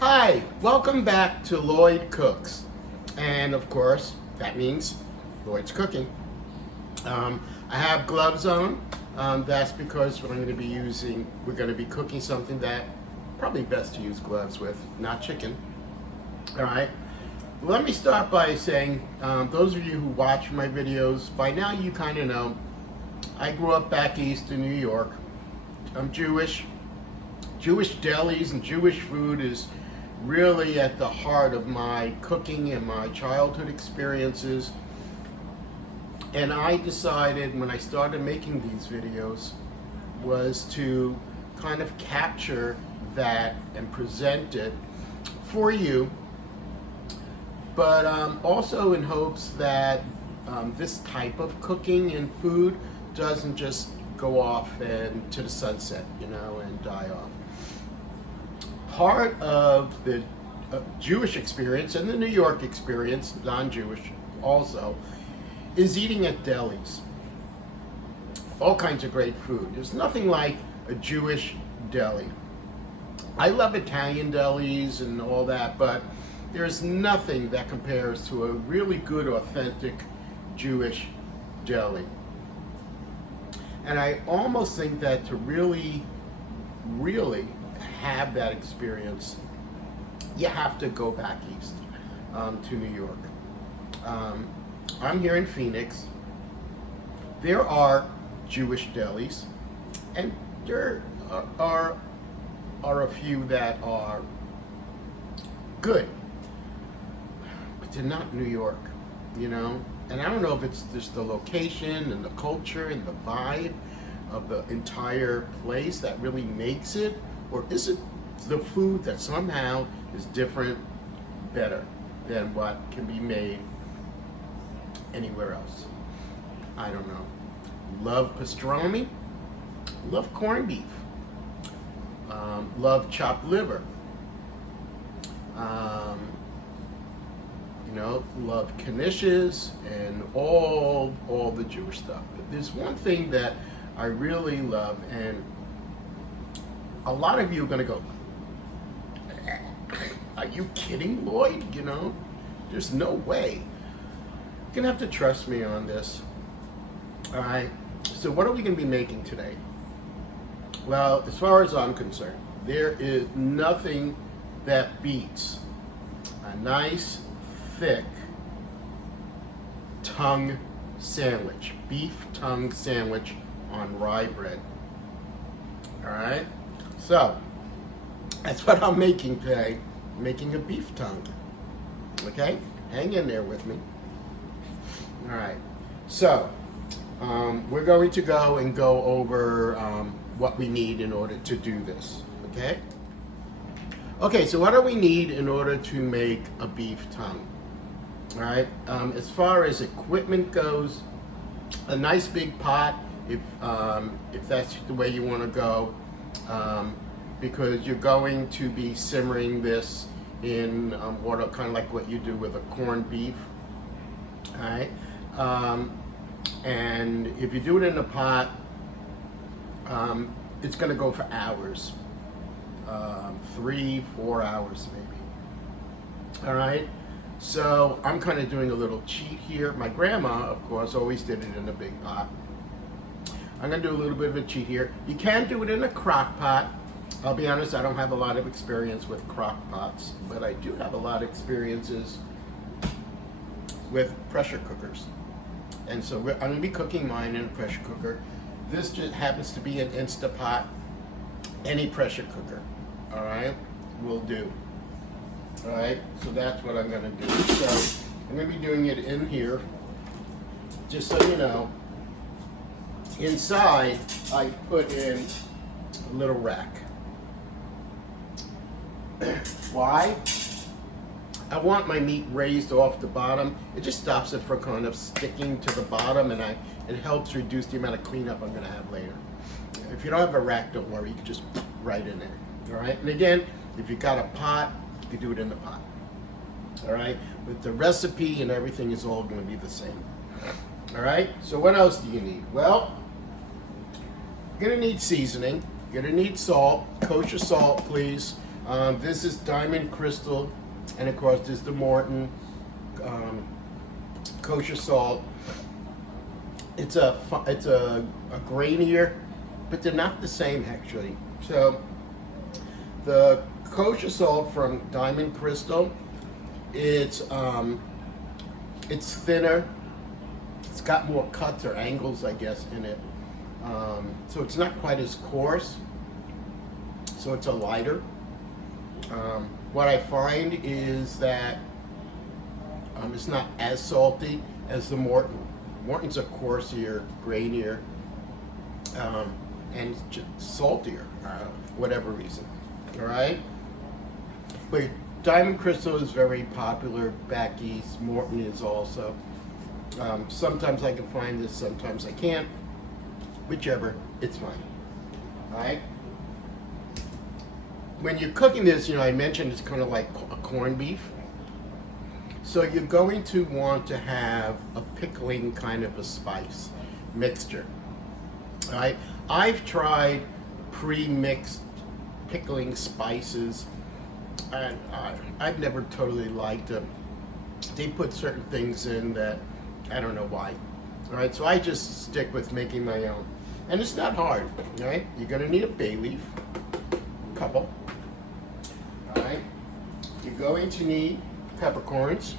Hi, welcome back to Lloyd Cooks. And of course, that means Lloyd's cooking. I have gloves on. That's because what I'm going to be using, we're going to be cooking something that probably best to use gloves with, not chicken. All right. Let me start by saying, those of you who watch my videos, by now you kind of know, I grew up back east in New York. I'm Jewish. Jewish delis and Jewish food is really at the heart of my cooking and my childhood experiences. And I decided when I started making these videos was to kind of capture that and present it for you, but also in hopes that this type of cooking and food doesn't just go off and to the sunset, and die off. Part of the Jewish experience and the New York experience, non-Jewish also, is eating at delis. All kinds of great food. There's nothing like a Jewish deli. I love Italian delis and all that, but there's nothing that compares to a really good, authentic Jewish deli. And I almost think that to really have that experience, you have to go back east to New York. I'm here in Phoenix. There are Jewish delis, and there are a few that are good, but they're not New York, And I don't know if it's just the location and the culture and the vibe of the entire place that really makes it, or is it the food that somehow is different, better than what can be made anywhere else? I don't know. Love pastrami, love corned beef, love chopped liver, love knishes and all the Jewish stuff. But there's one thing that I really love, and a lot of you are going to go, are you kidding, Lloyd? There's no way. You're going to have to trust me on this. All right. So what are we going to be making today? Well, as far as I'm concerned, there is nothing that beats a nice, thick tongue sandwich, beef tongue sandwich on rye bread. All right. So that's what I'm making today. I'm making a beef tongue. Okay, hang in there with me. All right. So we're going to go over what we need in order to do this. Okay. Okay. So what do we need in order to make a beef tongue? All right. As far as equipment goes, a nice big pot, if that's the way you want to go. Because you're going to be simmering this in water, kind of like what you do with a corned beef. All right, and if you do it in a pot, it's going to go for hours, 3-4 hours maybe. All right, so I'm kind of doing a little cheat here. My grandma, of course, always did it in a big pot. I'm going to do a little bit of a cheat here. You can do it in a crock pot. I'll be honest, I don't have a lot of experience with crock pots, but I do have a lot of experiences with pressure cookers. And so I'm going to be cooking mine in a pressure cooker. This just happens to be an Instapot. Any pressure cooker, all right, will do. All right, so that's what I'm going to do. So I'm going to be doing it in here, just so you know. Inside, I put in a little rack. Why? I want my meat raised off the bottom. It just stops it from kind of sticking to the bottom, and it helps reduce the amount of cleanup I'm going to have later. If you don't have a rack, don't worry. You can just right in there. All right. And again, if you got a pot, you can do it in the pot. All right. But the recipe and everything is all going to be the same. All right. So what else do you need? Well, you're going to need seasoning. You're going to need salt, kosher salt, please. This is Diamond Crystal, and of course there's the Morton Kosher Salt. It's a grainier, but they're not the same actually. So the Kosher Salt from Diamond Crystal, it's thinner. It's got more cuts or angles, I guess, in it. So it's not quite as coarse. So it's a lighter. What I find is that it's not as salty as the Morton. Morton's a coarser, grainier, and just saltier, for whatever reason. All right? But Diamond Crystal is very popular back east. Morton is also. Sometimes I can find this, sometimes I can't. Whichever, it's fine. All right? When you're cooking this, I mentioned it's kind of like a corned beef. So you're going to want to have a pickling kind of a spice mixture. All right? I've tried pre-mixed pickling spices, and I've never totally liked them. They put certain things in that I don't know why. All right, so I just stick with making my own. And it's not hard, all right? You're gonna need a bay leaf, a couple. All right, you're going to need peppercorns.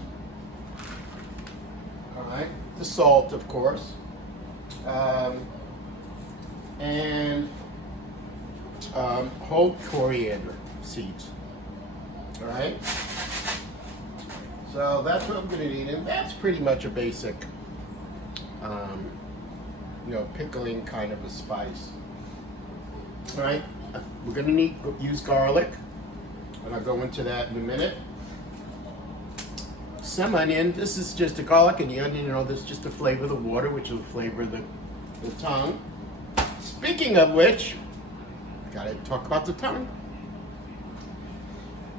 All right, the salt, of course. And whole coriander seeds. All right, so that's what I'm going to need, and that's pretty much a basic, pickling kind of a spice. All right, we're going to use garlic, and I'll go into that in a minute. Some onion. This is just the garlic and the onion. This is just to flavor the water, which will flavor the tongue. Speaking of which, gotta talk about the tongue.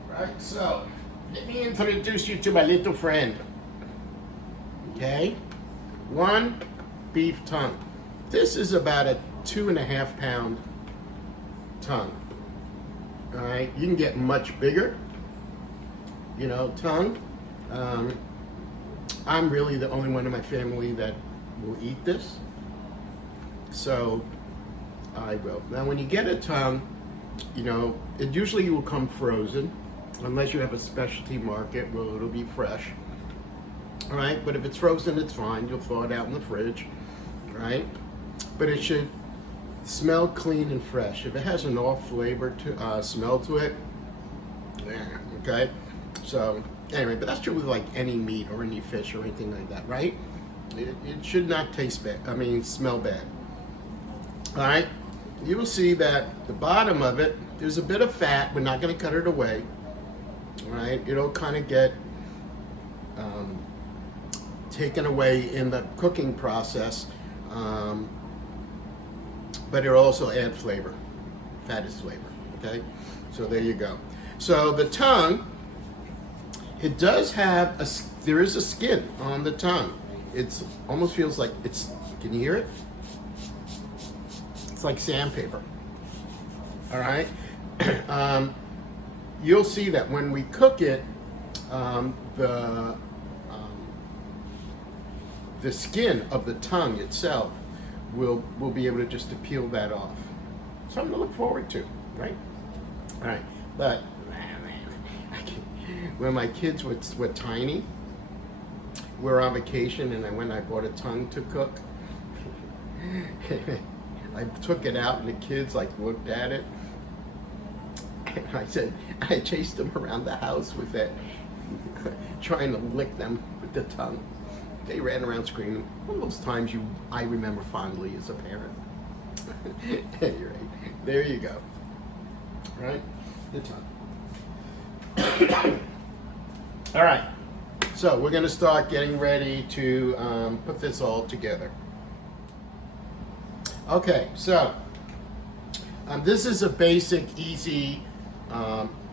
Right, so let me introduce you to my little friend. Okay, one beef tongue. This is about a 2.5 pound tongue. All right, you can get much bigger, tongue. I'm really the only one in my family that will eat this, so I will. Now, when you get a tongue, it usually will come frozen, unless you have a specialty market where it'll be fresh. All right, but if it's frozen, it's fine. You'll thaw it out in the fridge, right? But it should smell clean and fresh. If it has an off flavor to smell to it, okay. So anyway, but that's true with like any meat or any fish or anything like that, right? It should not taste bad. Smell bad. All right. You will see that the bottom of it, there's a bit of fat. We're not going to cut it away. All right. It'll kind of get taken away in the cooking process, but it'll also add flavor. Fat is flavor. Okay. So there you go. So the tongue, it does have there is a skin on the tongue. It's almost feels like can you hear it? It's like sandpaper. All right. You'll see that when we cook it, the skin of the tongue itself will be able to peel that off. Something to look forward to, right? All right. But when my kids were tiny, we were on vacation, and I bought a tongue to cook. I took it out, and the kids looked at it, and I chased them around the house with it, trying to lick them with the tongue. They ran around screaming. One of those times I remember fondly as a parent. At any rate, there you go. Right, the tongue. All right, so we're going to start getting ready to put this all together. Okay, so this is a basic, easy,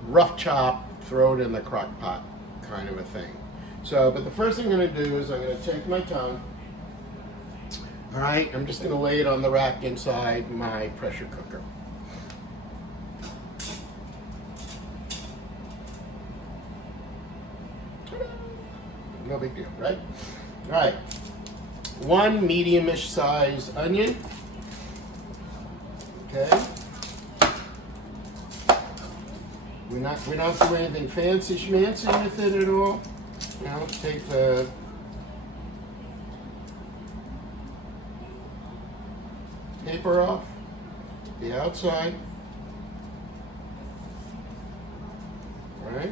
rough chop, throw it in the crock pot kind of a thing. So, but the first thing I'm going to do is I'm going to take my tongue. All right, I'm just going to lay it on the rack inside my pressure cooker. No big deal, right? All right. One medium-ish size onion. Okay. We're not doing anything fancy schmancy with it at all. Now let's take the paper off, the outside. All right.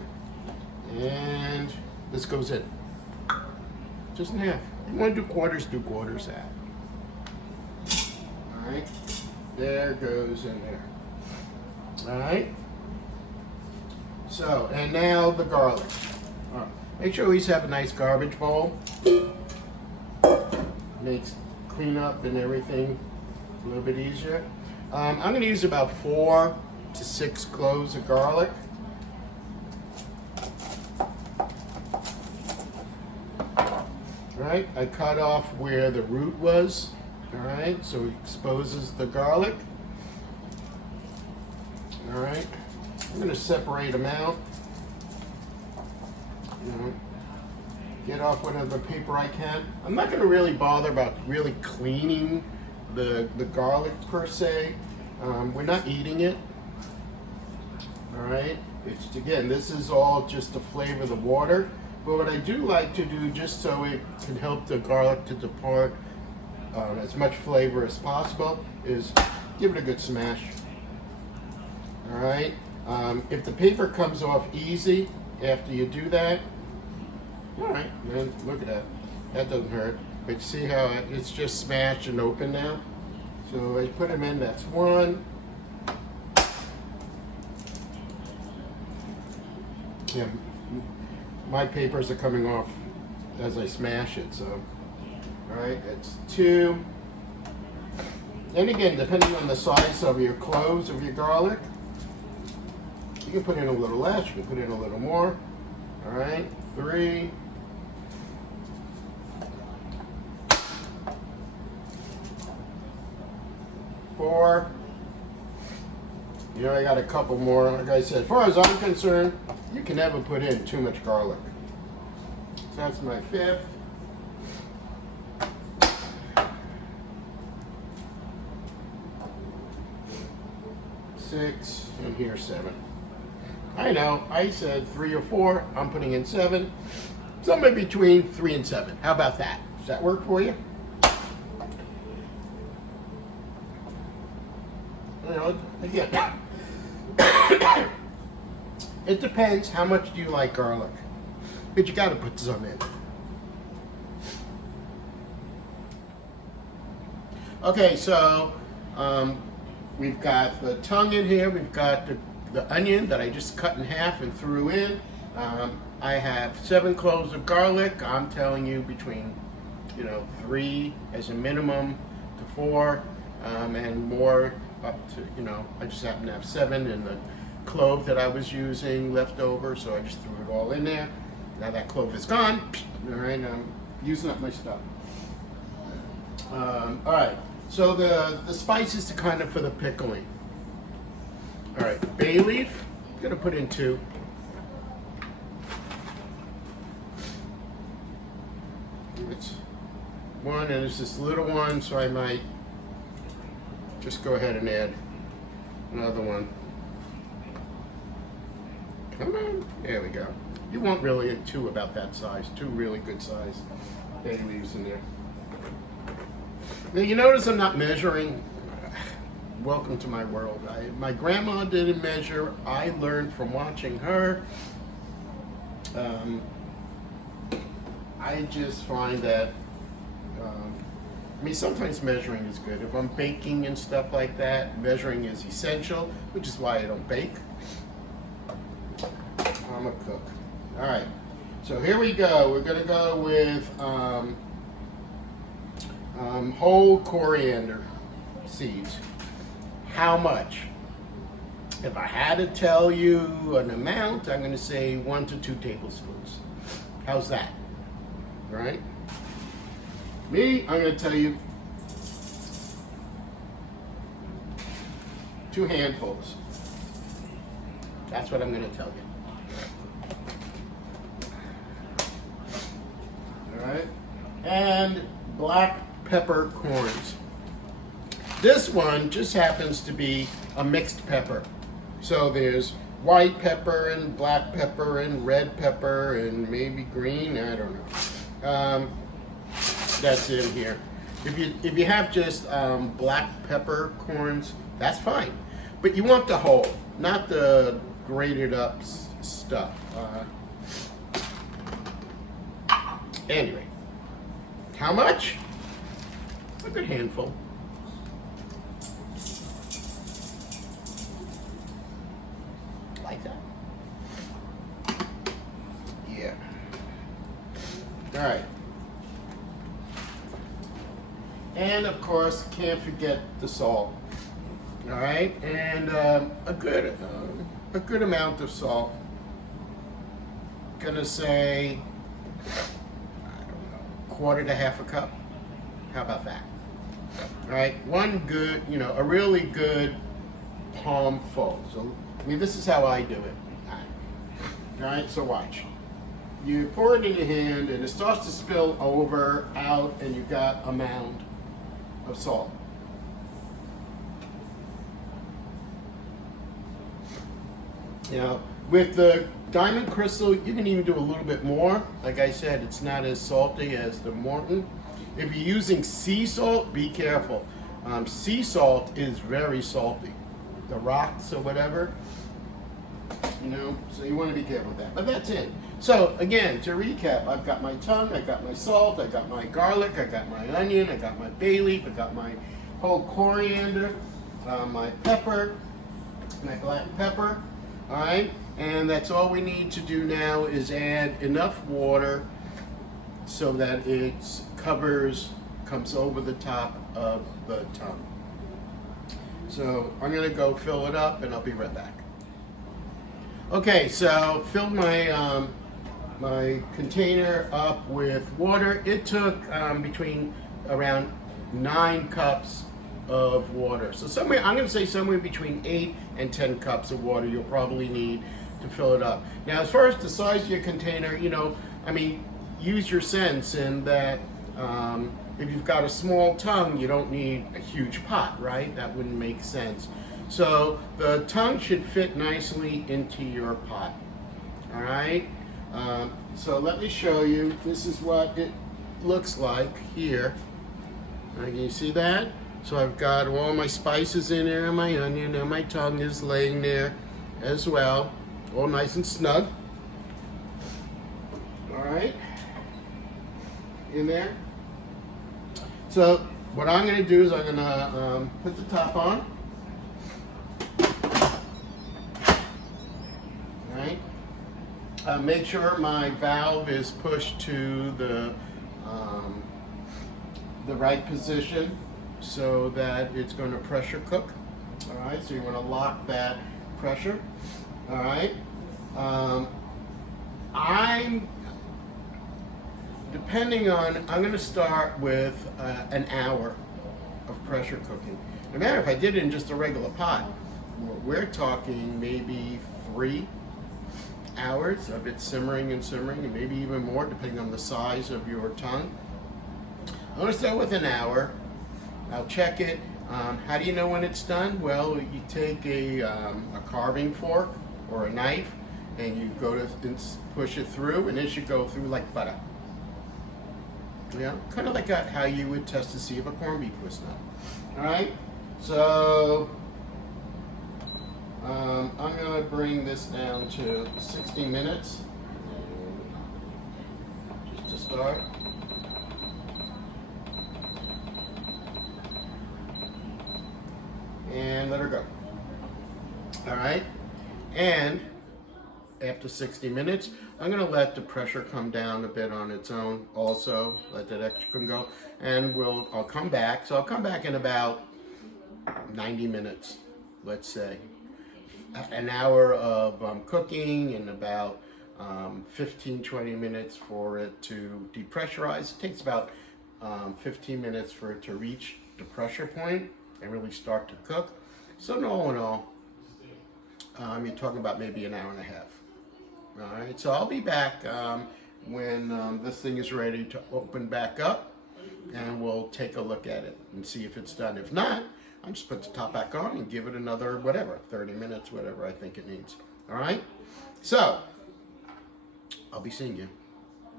And this goes in. Just in half. You want to do quarters half. All right. There goes in there. All right. So, and now the garlic. All right. Make sure you always have a nice garbage bowl. Makes cleanup and everything a little bit easier. I'm going to use about 4 to 6 cloves of garlic. All right, I cut off where the root was. All right, so it exposes the garlic. All right, I'm going to separate them out. You know, get off whatever paper I can. I'm not going to really bother about really cleaning the garlic per se. We're not eating it. All right, it's, again, this is all just to flavor the water. But what I do like to do, just so it can help the garlic to depart as much flavor as possible, is give it a good smash. All right. If the paper comes off easy after you do that, all right, man, look at that. That doesn't hurt. But see how it's just smashed and open now? So I put them in, that's one. Yeah, my papers are coming off as I smash it, so. All right, that's 2. And again, depending on the size of your cloves, of your garlic, you can put in a little less, you can put in a little more. All right, 3. 4. You know, I got a couple more. Like I said, as far as I'm concerned, you can never put in too much garlic. So that's my 5th. 6, and here's 7. I know, I said 3 or 4. I'm putting in 7. Somewhere between 3 and 7. How about that? Does that work for you? You know, again, it depends how much do you like garlic, but you got to put some in. Okay, so we've got the tongue in here. We've got the onion that I just cut in half and threw in. I have 7 cloves of garlic. I'm telling you between, 3 as a minimum to 4, and more up to, I just happen to have 7 in the clove that I was using left over, so I just threw it all in there. Now that clove is gone. All right, I'm using up my stuff. All right, so the spices to kind of for the pickling. All right, bay leaf, I'm gonna put in 2. It's 1, and it's this little one, so I might just go ahead and add another one. Come on, there we go. You want really 2 about that size, 2 really good size bay leaves in there. Now you notice I'm not measuring. Welcome to my world. My grandma didn't measure. I learned from watching her. I just find that, sometimes measuring is good. If I'm baking and stuff like that, measuring is essential, which is why I don't bake. I'm a cook. All right, so here we go. We're gonna go with whole coriander seeds. How much? If I had to tell you an amount, I'm gonna say 1 to 2 tablespoons. How's that? All right? Me, I'm gonna tell you 2 handfuls. That's what I'm gonna tell you. and black peppercorns. This one just happens to be a mixed pepper. So there's white pepper and black pepper and red pepper and maybe green, I don't know. That's in here. If you have just black peppercorns, that's fine. But you want the whole, not the grated up stuff. Anyway, how much? A good handful. Like that? Yeah. All right. And of course, can't forget the salt. All right, and a good amount of salt. Gonna say, I don't know, quarter to half a cup. How about that? All right, one good, a really good palm full. So, I mean, this is how I do it. All right, so watch. You pour it in your hand, and it starts to spill over, out, and you've got a mound of salt. With the diamond crystal, you can even do a little bit more. Like I said, it's not as salty as the Morton. If you're using sea salt, be careful. Sea salt is very salty. The rocks or whatever, so you want to be careful with that. But that's it. So again, to recap, I've got my tongue, I got my salt, I got my garlic, I got my onion, I got my bay leaf, I got my whole coriander, my pepper, my black pepper. All right, and that's all we need to do now is add enough water so that it comes over the top of the tongue. So I'm gonna go fill it up and I'll be right back. Okay, so filled my my container up with water. It took between around 9 cups of water. So I'm going to say somewhere between 8 and 10 cups of water you'll probably need to fill it up. Now, as far as the size of your container, use your sense in that if you've got a small tongue, you don't need a huge pot, right? That wouldn't make sense. So the tongue should fit nicely into your pot. All right. So let me show you. This is what it looks like here. Can you see that? So I've got all my spices in there, and my onion, and my tongue is laying there as well, all nice and snug. All right, in there. So what I'm going to do is I'm going to put the top on. All right. Make sure my valve is pushed to the right position, so that it's going to pressure cook. All right, so you want to lock that pressure. All right. I'm going to start with an hour of pressure cooking. No matter if I did it in just a regular pot, we're talking maybe 3 hours of it simmering and simmering, and maybe even more depending on the size of your tongue. I'm going to start with an hour. I'll check it. How do you know when it's done? Well, you take a carving fork or a knife, and you go to push it through, and it should go through like butter. Kind of like how you would test to see if a corned beef was done. All right, so I'm going to bring this down to 60 minutes, just to start. And let her go. All right, and after 60 minutes, I'm going to let the pressure come down a bit on its own. Also, let that extra go, and I'll come back. So I'll come back in about 90 minutes, let's say. An hour of cooking and about 15-20 minutes for it to depressurize. It takes about 15 minutes for it to reach the pressure point and really start to cook. So all in all, you're talking about maybe an hour and a half. All right, so I'll be back when this thing is ready to open back up, and we'll take a look at it and see if it's done. If not, I'll just put the top back on and give it another, whatever, 30 minutes, whatever I think it needs. All right? So, I'll be seeing you.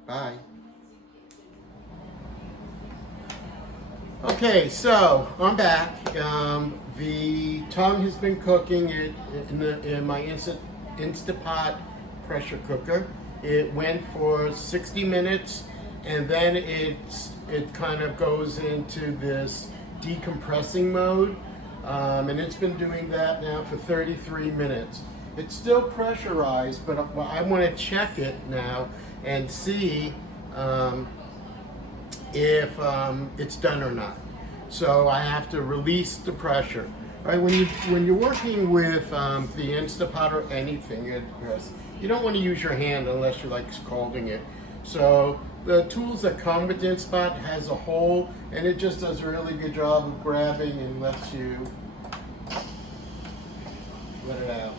Bye. Okay, so I'm back. The tongue has been cooking in my Instapot pressure cooker. It went for 60 minutes, and then it kind of goes into this decompressing mode, and it's been doing that now for 33 minutes. It's still pressurized, but I want to check it now and see if it's done or not. So I have to release the pressure. Right? When you're working with the Instapot or anything, you don't want to use your hand unless you're like scalding it. So the tools that come with the Instapot has a hole, and it just does a really good job of grabbing and lets you let it out.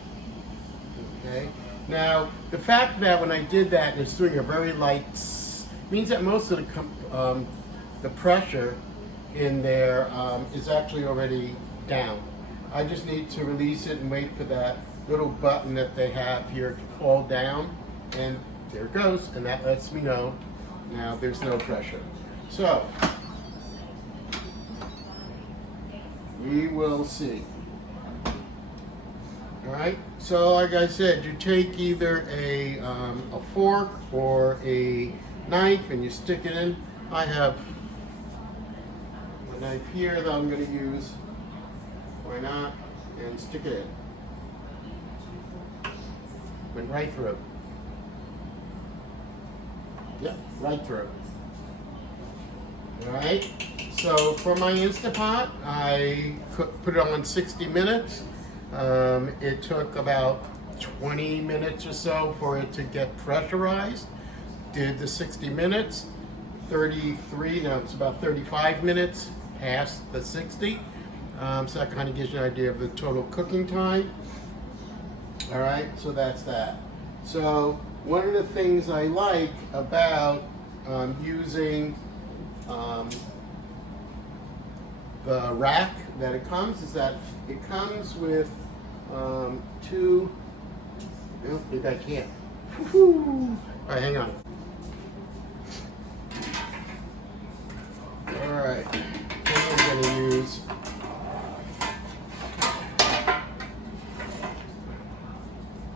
Okay. Now the fact that when I did that, it's doing a very light means that most of the pressure in there is actually already down. I just need to release it and wait for that little button that they have here to fall down, and there it goes, and that lets me know now there's no pressure. So we will see. All right, so like I said, you take either a fork or a knife and you stick it in. I have a knife here that I'm going to use. Why not? And stick it in. Went right through. Yep, right through. All right. So for my Instapot, I put it on 60 minutes. It took about 20 minutes or so for it to get pressurized. Did the 60 minutes, 33, now it's about 35 minutes past the 60. So that kind of gives you an idea of the total cooking time. All right, so that's that. So one of the things I like about using the rack that it comes is that it comes with two, no, maybe I can't. All right, hang on. All right, I'm gonna use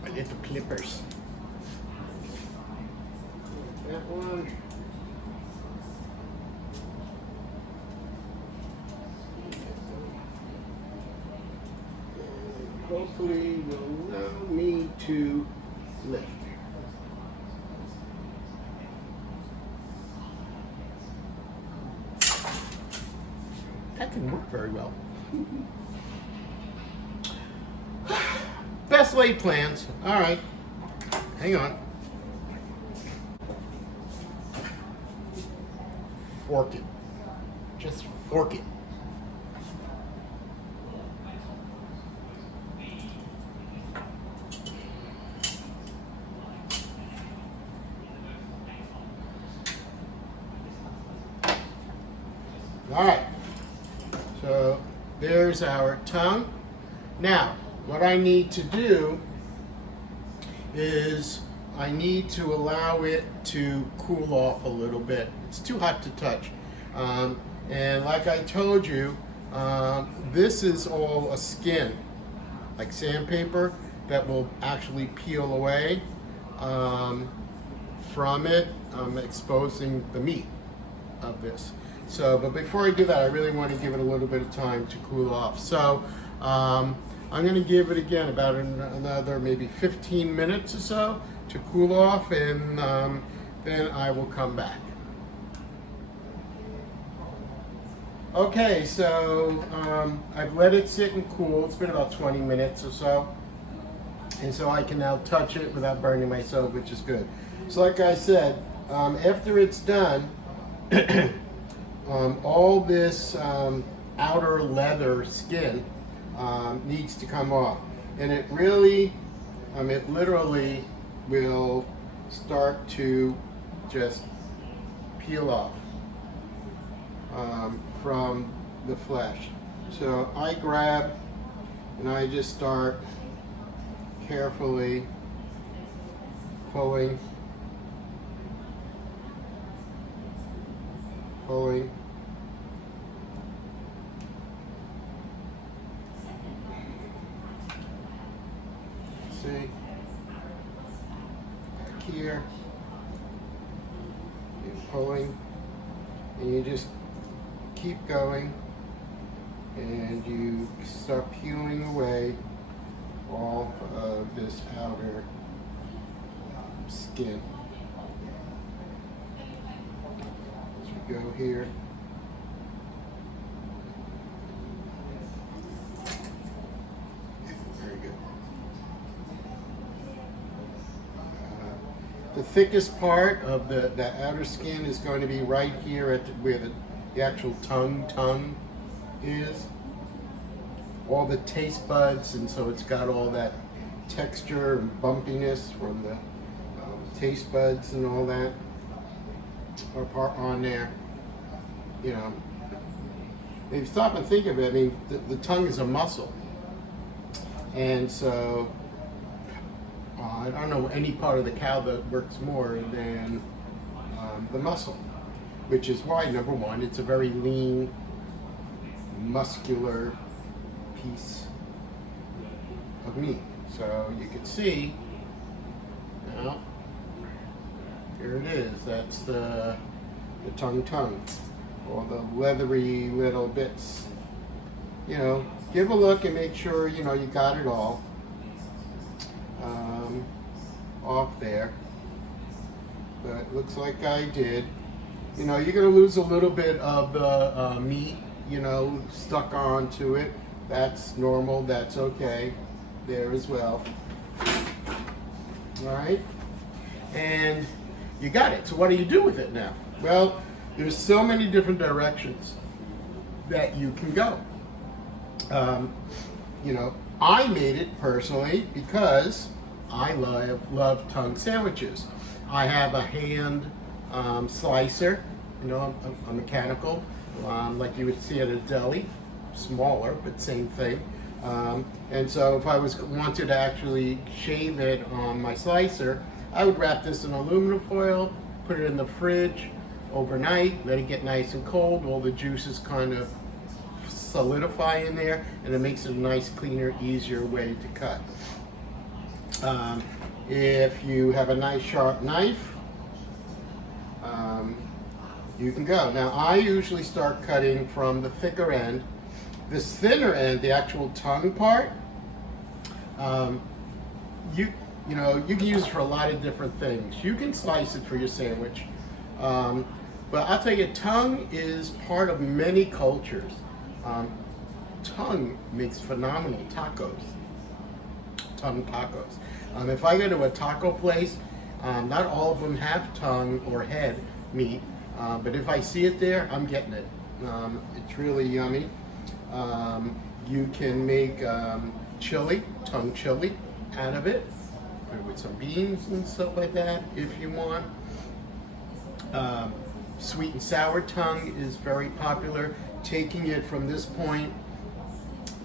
my little clippers. That one. Hopefully will allow me to lift. That didn't work very well. Best laid plans. All right, hang on. Fork it. Just fork it. All right, so there's our tongue. Now, what I need to do is I need to allow it to cool off a little bit. It's too hot to touch. And like I told you, this is all a skin, like sandpaper, that will actually peel away from it, exposing the meat of this. So, but before I do that, I really want to give it a little bit of time to cool off. So, I'm going to give it again about another maybe 15 minutes or so to cool off, and then I will come back. Okay, so I've let it sit and cool. It's been about 20 minutes or so. And so I can now touch it without burning myself, which is good. So like I said, after it's done, all this outer leather skin needs to come off. And it really, it literally will start to just peel off from the flesh. So I grab and I just start carefully pulling. See, back here, and pulling, and you just keep going, and you start peeling away all of this outer skin. As we go here. Very good. The thickest part of the outer skin is going to be right here at where the actual tongue is. All the taste buds, and so it's got all that texture and bumpiness from the taste buds and all that are part on there. You know, if you stop and think of it, I mean, the tongue is a muscle, and so I don't know any part of the cow that works more than the muscle, which is why, number one, it's a very lean, muscular piece of meat. So you can see, now, here it is. That's the tongue, all the leathery little bits. You know, give a look and make sure, you know, you got it all off there. But it looks like I did. You know, you're going to lose a little bit of the meat, you know, stuck onto it. That's normal, that's okay there as well. All right, and you got it. So what do you do with it now? Well, there's so many different directions that you can go. You know, I made it personally because I love tongue sandwiches. I have a hand slicer, you know, a mechanical, like you would see at a deli, smaller, but same thing. And so if I wanted to actually shave it on my slicer, I would wrap this in aluminum foil, put it in the fridge overnight, let it get nice and cold. All the juices kind of solidify in there, and it makes it a nice, cleaner, easier way to cut. If you have a nice sharp knife, you can go. Now I usually start cutting from the thicker end. This thinner end, the actual tongue part, you know, you can use it for a lot of different things. You can slice it for your sandwich, but I'll tell you, tongue is part of many cultures. Tongue makes phenomenal tacos. Tongue tacos. If I go to a taco place, not all of them have tongue or head meat, but if I see it there, I'm getting it. It's really yummy. You can make chili, tongue chili out of it, with some beans and stuff like that if you want. Sweet and sour tongue is very popular. Taking it from this point,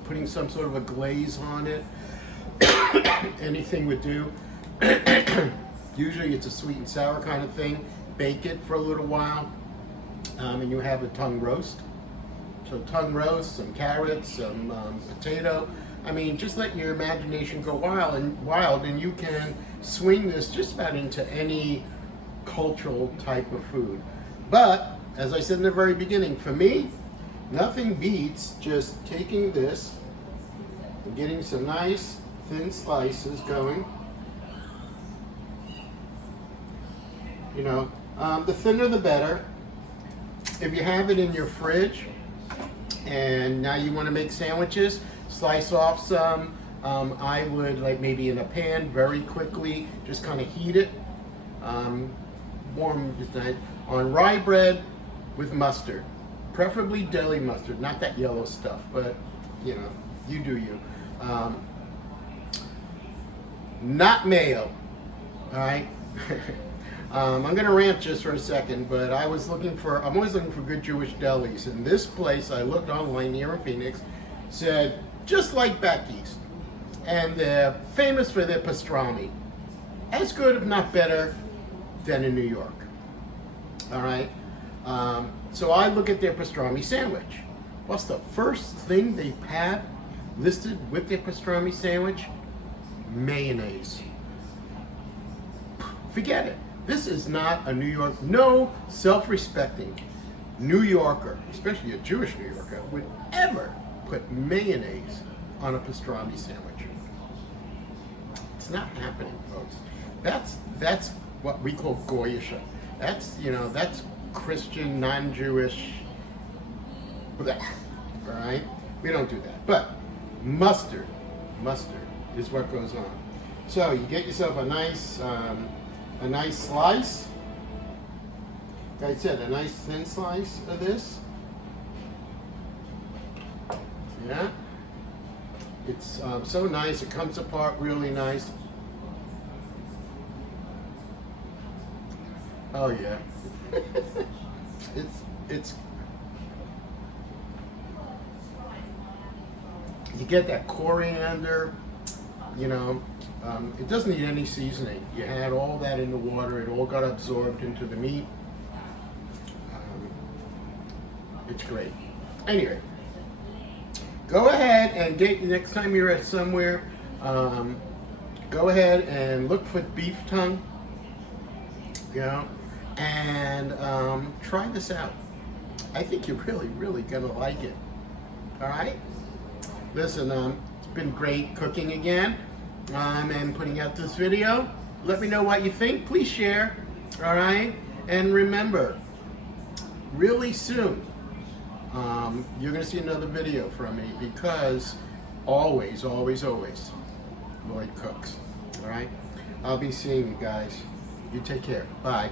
putting some sort of a glaze on it, anything would do. Usually it's a sweet and sour kind of thing. Bake it for a little while, and you have a tongue roast. So tongue roast, some carrots, some potato. I mean, just let your imagination go wild, and you can swing this just about into any cultural type of food. But, as I said in the very beginning, for me, nothing beats just taking this and getting some nice thin slices going. You know, the thinner the better. If you have it in your fridge, and now you want to make sandwiches, slice off some. I would, like, maybe in a pan very quickly, just kind of heat it, warm on rye bread with mustard, preferably deli mustard, not that yellow stuff, but you know, you do you. Not mayo, all right? I'm gonna rant just for a second, but I'm always looking for good Jewish delis. And this place I looked online here in Phoenix said, just like Becky's. And they're famous for their pastrami. As good, if not better, than in New York. All right? So I look at their pastrami sandwich. What's the first thing they have listed with their pastrami sandwich? Mayonnaise. Forget it. This is not a New York, no self-respecting New Yorker, especially a Jewish New Yorker, would ever put mayonnaise on a pastrami sandwich. It's not happening, folks. That's what we call goyisha. That's Christian, non-Jewish. All right, we don't do that. But mustard is what goes on. So you get yourself a nice slice. Like I said, a nice thin slice of this. Yeah, it's so nice. It comes apart really nice. Oh yeah, it's. You get that coriander, it doesn't need any seasoning. You had all that in the water, it all got absorbed into the meat. It's great. Anyway, go ahead and next time you're at somewhere, go ahead and look for beef tongue, and try this out. I think you're really gonna like it. All right? Listen, it's been great cooking again, and putting out this video. Let me know what you think. Please share, all right? And remember, really soon, you're going to see another video from me, because always, Lloyd cooks, all right? I'll be seeing you guys. You take care. Bye.